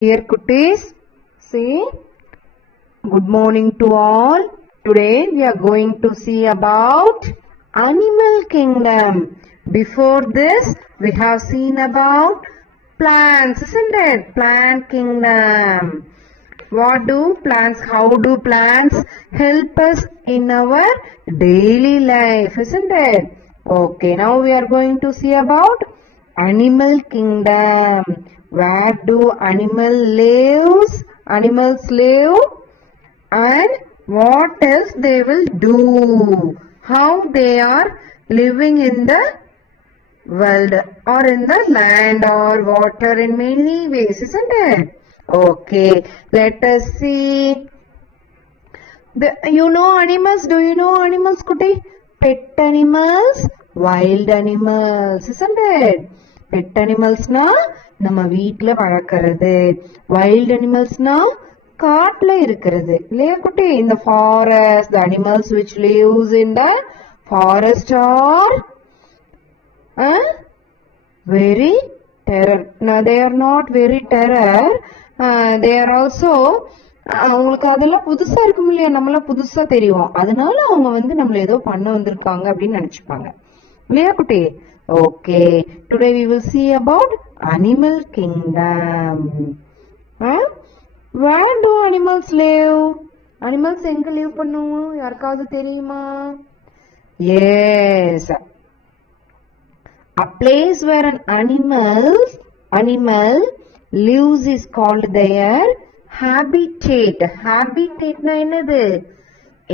Dear Kuttis, say good morning to all. Today we are going to see about Animal Kingdom. Before this, we have seen about plants, isn't it? Plant Kingdom. What do plants, how do plants help us in our daily life, isn't it? Okay, now we are going to see about Animal Kingdom. Where do animals live and what else they will do? How they are living in the world or in the land or water in many ways, isn't it? Okay, let us see. You know animals? Do you know animals, Kuti? Pet animals, wild animals, isn't it? Pet animalsனா நம்ம வீட்ல வளர்க்கறது, wild animalsனா காட்டுல இருக்கிறது இல்லையா குட்டி? In the forest, the animals which lives in the forest are very terror. Now they are not very terror. They are also அவங்களுக்கு அதெல்லாம் புதுசா இருக்கும் இல்லையா, நம்மளாம் புதுசா தெரியும், அதனால அவங்க நம்மள ஏதோ பண்ண வந்திருக்காங்க அப்படின்னு நினைச்சுப்பாங்க இல்லையா குட்டி? Okay, today we will see about Animal Kingdom. Where do animals live? Animals எங்க live பண்ணும்? யாருக்காவது தெரியுமா? Yes, a place where an animal lives is called their habitat. Habitatனா என்னது?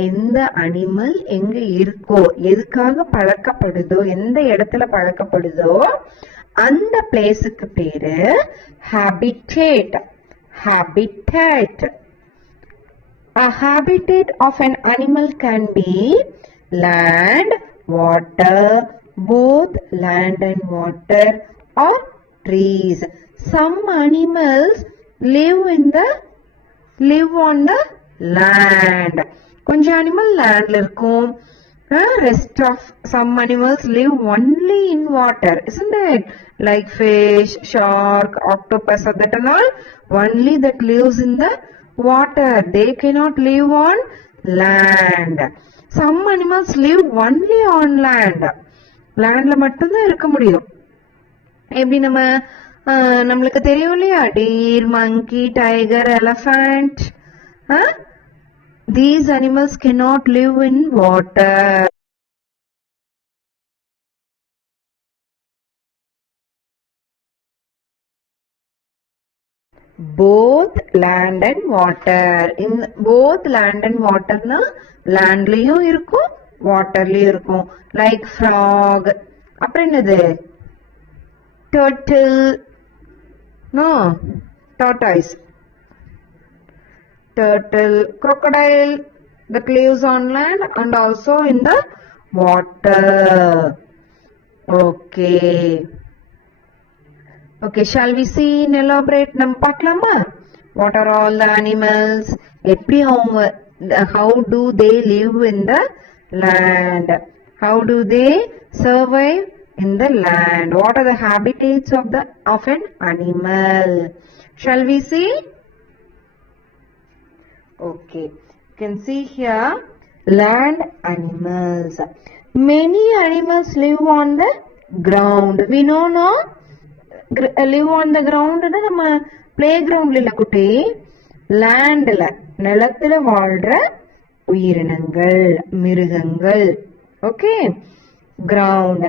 எந்த அனிமல் எங்க இருக்கோ, எதுக்காக பழக்கப்படுதோ, எந்த இடத்துல பழக்கப்படுதோ அந்த பிளேஸுக்கு பேரு habitat. Habitat. A habitat of an animal can be land, water, both land and water, or trees. Some animals live on the land. கொஞ்சம் அனிமல் லேண்ட்ல இருக்கும். Rest of some animals live only in water, isn't it? Like fish, shark, octopus, that and all only that lives in the water. They cannot live on land. Some animals live only on land. லேண்ட்ல மட்டும்தான் இருக்க முடியும். எப்படி நம்மளுக்கு தெரியும் இல்லையா, டீர், மங்கி, tiger, elephant. These animals cannot live in water. Both land and water. In both land and water na landலயும் இருக்கும் waterலயும் இருக்கும். Like frog, அப்புறம் என்னது? Turtle, no, tortoise. Turtle, crocodile that lives on land and also in the water. Okay, shall we see and elaborate? நம்ம பார்க்கலாமா? What are all the animals? எப்படி அவங்க, how do they live in the land? How do they survive in the land? What are the habitats of an animal? Shall we see? Okay, you can see here land animals. Many animals live on the ground. We know no? Live on the ground na நம்ம playground இல்ல குட்டி, landல நிலத்துல வாழ்ற உயிரினங்கள், மிருகங்கள். Okay, ground.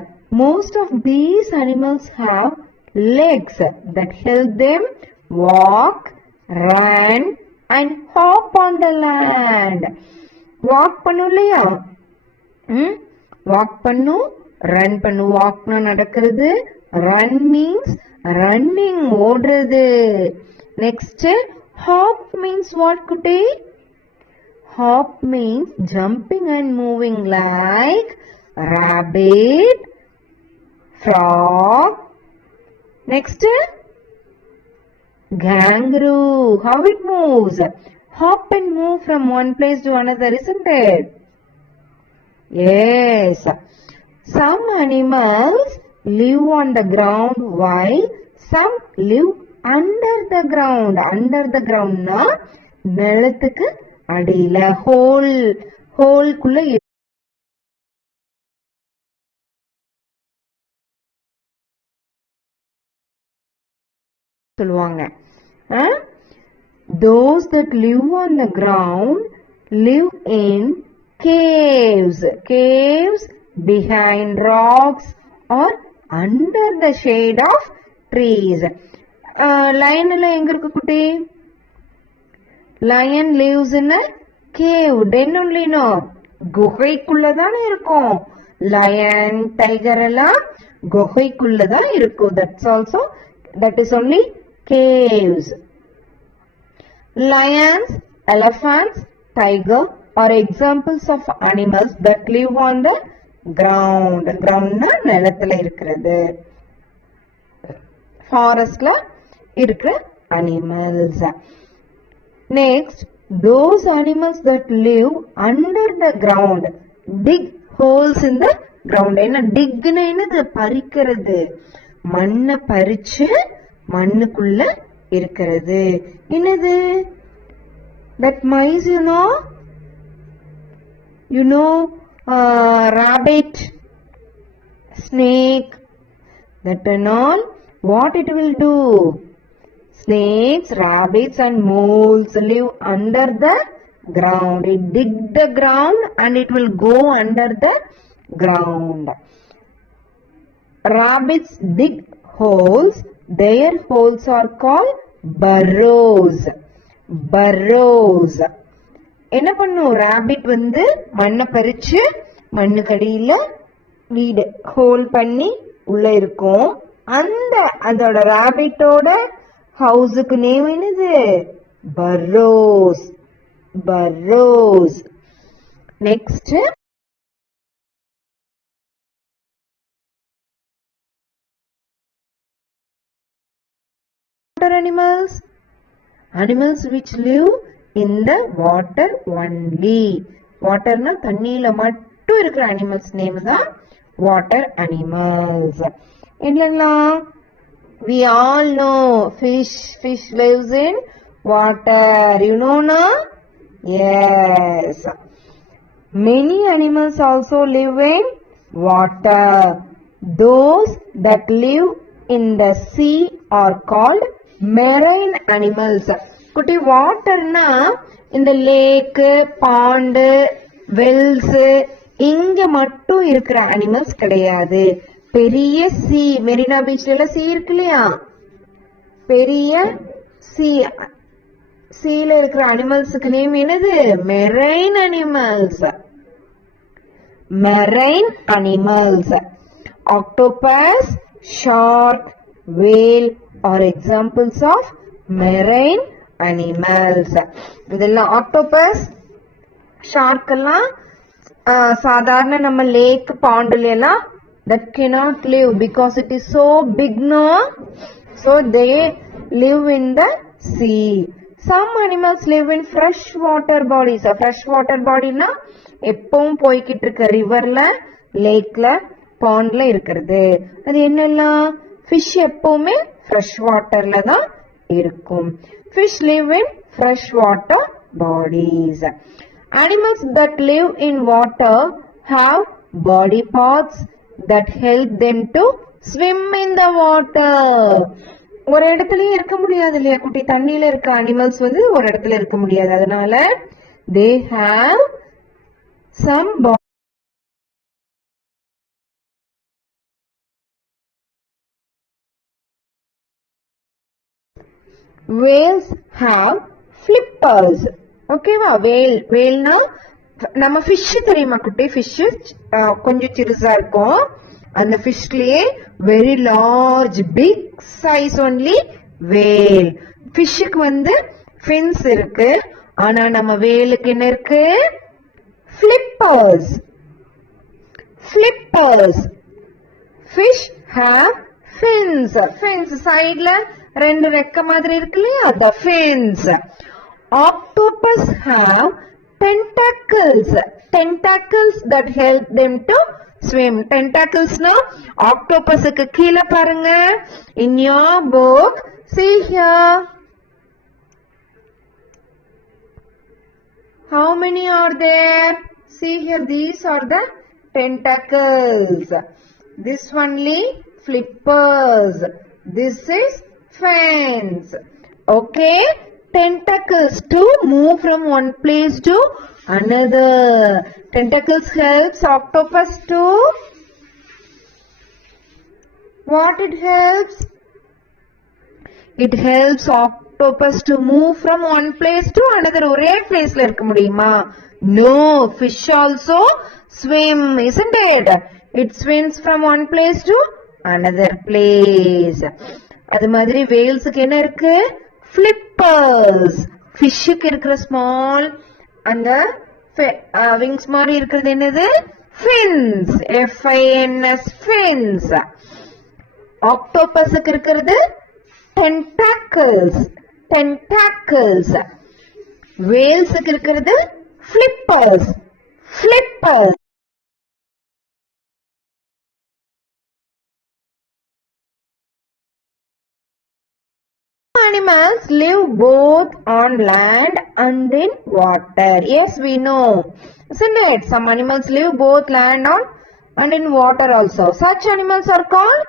Most of these animals have legs that help them walk, run and hop on the land. Walk பண்ணும் இல்லையா, walk பண்ணும், run பண்ணும். walkனா நடக்கிறது, run means running, ஓடுறது. Next, hop means what குட்டி? Hop means jumping and moving like rabbit, frog. Next, kangaroo. How it moves? Hop and move from one place to another, isn't it? Yes. Some animals live on the ground while some live under the ground. Under the ground na நிலத்துக்கு அடியில ஹோல்குள்ள சொல்லுவாங்க. Those that live on the ground live in caves. Caves behind rocks or under the shade of trees. Lion எங்க இருக்கு குட்டி? Lion lives in a cave. Den only no. குகைக்குள்ளதான் இருக்கும். Lion, tiger எல்லாம் குகைக்குள்ளதான் இருக்கும். That is only caves. Lions, elephants, tiger are examples of animals that live on the ground. Ground na நிலத்துல இருக்கிறது. Forestல இருக்கிற animals. Next, those animals that live under the ground dig holes in the ground. என்ன digna என்னது? பறிக்கிறது. மண்ணை பறிச்சு மண்ணுக்குள்ள இருக்கிறது. என்னது? That mice, you know rabbit, snake, that and all, what it will do? Snakes, rabbits and moles live under the ground. It dig the ground and it will go under the ground. Rabbits dig holes. Their holes are called burrows. Burrows. என்ன பண்ணும்? rabbit வந்து மண்ணை பறிச்சு மண்ணுக்கடியில வீடு ஹோல் பண்ணி உள்ள இருக்கும். அதோட rabbitோட ஹவுஸுக்கு நேம் என்னது? burrows. Burrows. Next, water animals. Animals which live in the water only. Water na தண்ணியில மட்டும் இருக்கிற animals name தான் water animals. என்னங்களா? We all know fish. Fish lives in water. You know na? Yes. Many animals also live in water. Those that live in the sea are called marine animals. குட்டி வாட்டர்னா இந்த லேக்கு, bond, Wells இங்க மட்டும் இருக்கிற அனிமல்ஸ் கிடையாது. பெரிய சி, மெரினா பீச்ல சி இருக்கு இல்லையா? பெரிய சீல இருக்கிற அனிமல்ஸுக்கு நேம் என்னது? Marine animals. Marine animals. Octopus, shark, whale are examples of marine animals. இதெல்லாம் ஆக்டோபஸ், ஷார்க் எல்லாம் சாதாரண நம்ம லேக், பாண்டுல எல்லாம் that cannot live because it is so big, no? So they live in the sea. Some animals live in fresh water bodies. Fresh water body na எப்பவும் போய்கிட்டு இருக்க ரிவர்ல, லேக்ல, பாண்ட்ல இருக்கிறது. அது என்னெல்லாம்? fish எப்பவுமே fresh waterல தான் இருக்கும். Fish live in fresh water bodies. Animals that live in water have body parts that help them to swim in the water. ஒரு இடத்துலயே இருக்க முடியாது இல்லையா குட்டி? தண்ணியில இருக்க அனிமல்ஸ் வந்து ஒரு இடத்துல இருக்க முடியாது. அதனால they have some whales have flippers. ஓகேவா? வேல்னா நம்ம ஃபிஷ் தெரியுமா குட்டி? ஃபிஷ் கொஞ்சம் சிறுசா இருக்கும். அந்த ஃபிஷ்லயே very large big size only whale. ஃபிஷ்ஷுக்கு வந்து ஃபின்ஸ் இருக்கு. ஆனா நம்ம வேலுக்கு என்ன இருக்கு? flippers. Flippers. Fish have fins. Fins sideல ரெண்டு ரெக்க மாதிரி இருக்கு இல்லையா? the fins. Octopus have tentacles. Tentacles that help them to swim. Tentacles na octopus க்கு கீழ பாருங்க. In your book See here. How many are there? See here, these are the tentacles. This only flippers. This is fins. Okay, tentacles to move from one place to another. Tentacles helps octopus to what it helps? It helps octopus to move from one place to another. ஒரே placeல இருக்க முடியுமா? No, fish also swim, isn't it? It swims from one place to another place. அது மாதிரி whalesக்கு என்ன இருக்கு? Flippers. Fishக்கு இருக்கிற small அந்த wings மாதிரி இருக்கிறது என்னது? Fins. F-I-N-S, fins. Octopusக்கு இருக்கிறது tentacles. Tentacles. Whalesக்கு இருக்கிறது flippers. Flippers. Animals live both on land and in water. Yes, we know. Isn't it? Some animals live both land on and in water also. Such animals are called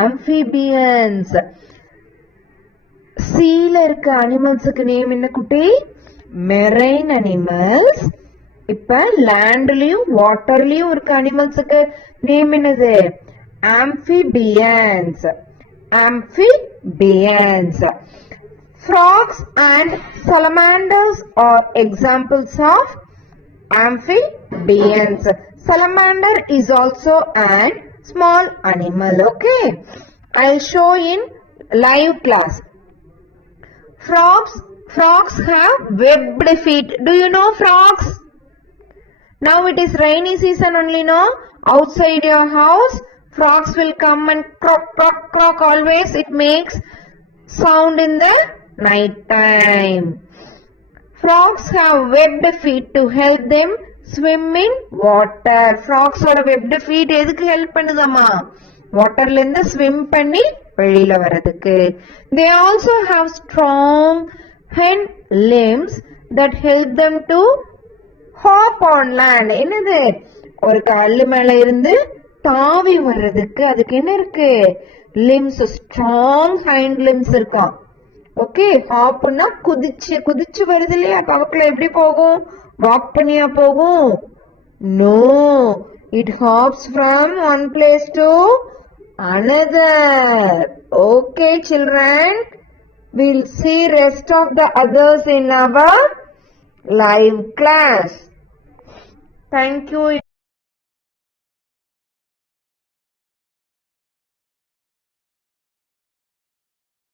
amphibians. Sea-ல இருக்க animalsக்கு நேம் என்ன குட்டி? Marine animals. இப்ப landலயும் waterலயும் இருக்க animalsக்கு நேம் என்னது? Amphibians. Amphibians. Frogs and salamanders are examples of amphibians. Salamander is also an small animal. Okay, I'll show in live class. Frogs have webbed feet. Do you know frogs? Now it is rainy season only, no? Outside your house, frogs will come and croak, croak, croak always. It makes sound in the night time. Frogs have webbed feet to help them swim in water. Frogs oda webbed feet edukku help பண்ணுதமா? Waterல இருந்து swim பண்ணி வெளியில வரதுக்கு. They also have strong hind limbs that help them to hop on land. என்னது? ஒரு கல்லு மேல இருந்து தாவி வர்றதுக்கு அதுக்கு என்ன இருக்கு? limbs, strong hind limbs இருக்கும். ஓகே, ஹாப்னா குதிச்சு வருது இல்லையா? பக்கத்துல எப்படி போகும்? வாக் பண்ணியா போகும்? No, it hops from one place to another. Okay, children, we'll see rest of the others in our live class. Thank you.